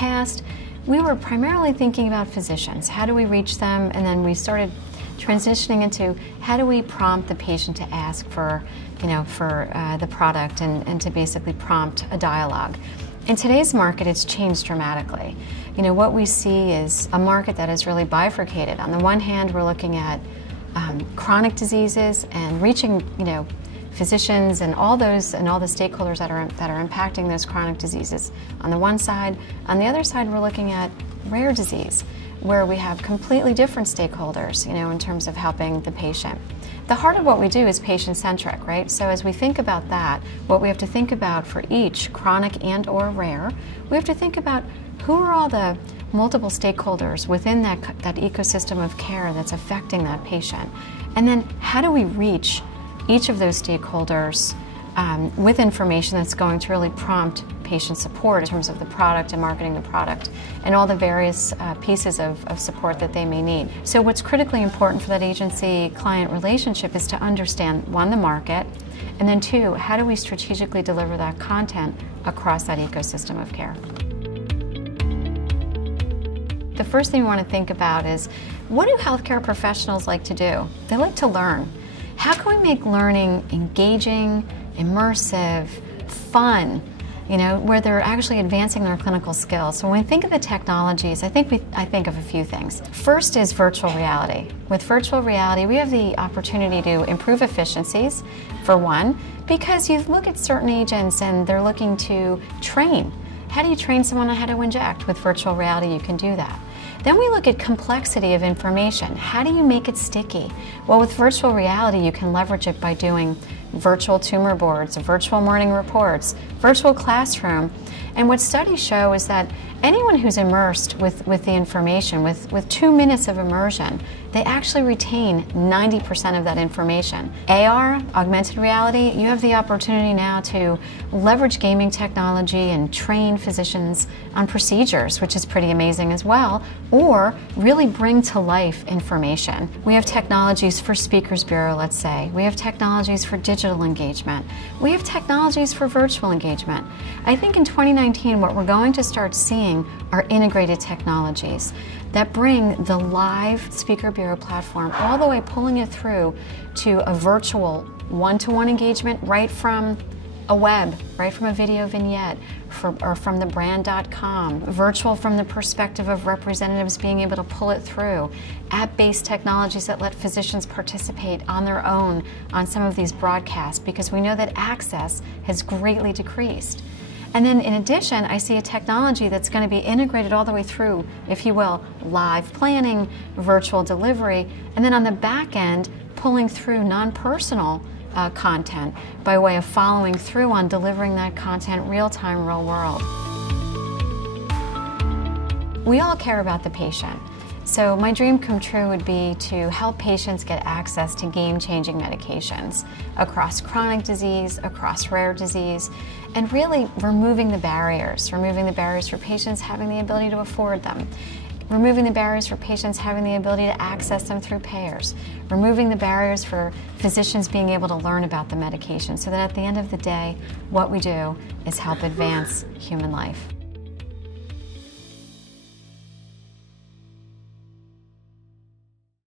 past, we were primarily thinking about physicians. How do we reach them? And then we started transitioning into how do we prompt the patient to ask for, the product and to basically prompt a dialogue. In today's market, it's changed dramatically. What we see is a market that is really bifurcated. On the one hand, we're looking at chronic diseases and reaching, physicians and all the stakeholders that are impacting those chronic diseases on the one side. On the other side, we're looking at rare disease, where we have completely different stakeholders, in terms of helping the patient. The heart of what we do is patient-centric, right? So as we think about that, what we have to think about for each chronic and or rare, we have to think about who are all the multiple stakeholders within that ecosystem of care that's affecting that patient. And then how do we reach each of those stakeholders with information that's going to really prompt patient support in terms of the product and marketing the product and all the various pieces of support that they may need. So what's critically important for that agency-client relationship is to understand, one, the market, and then two, how do we strategically deliver that content across that ecosystem of care. The first thing we want to think about is, what do healthcare professionals like to do? They like to learn. How can we make learning engaging, immersive, fun, where they're actually advancing their clinical skills? So when we think of the technologies, I think of a few things. First is virtual reality. With virtual reality, we have the opportunity to improve efficiencies, for one, because you look at certain agents and they're looking to train. How do you train someone on how to inject? With virtual reality, you can do that. Then we look at complexity of information. How do you make it sticky? Well, with virtual reality, you can leverage it by doing virtual tumor boards, virtual morning reports, virtual classroom. And what studies show is that anyone who's immersed with the information, with 2 minutes of immersion, they actually retain 90% of that information. AR, augmented reality, you have the opportunity now to leverage gaming technology and train physicians on procedures, which is pretty amazing as well, or really bring to life information. We have technologies for Speakers Bureau, let's say. We have technologies for digital engagement. We have technologies for virtual engagement. I think in 2019, what we're going to start seeing are integrated technologies that bring the live Speaker Bureau platform all the way, pulling it through to a virtual one-to-one engagement right from a web, right from a video vignette, or from the brand.com, virtual from the perspective of representatives being able to pull it through, app-based technologies that let physicians participate on their own on some of these broadcasts, because we know that access has greatly decreased. And then in addition, I see a technology that's going to be integrated all the way through, if you will, live planning, virtual delivery, and then on the back end, pulling through non-personal content by way of following through on delivering that content real-time, real world. We all care about the patient. So my dream come true would be to help patients get access to game-changing medications across chronic disease, across rare disease, and really removing the barriers for patients having the ability to afford them, removing the barriers for patients having the ability to access them through payers, removing the barriers for physicians being able to learn about the medication, so that at the end of the day, what we do is help advance human life.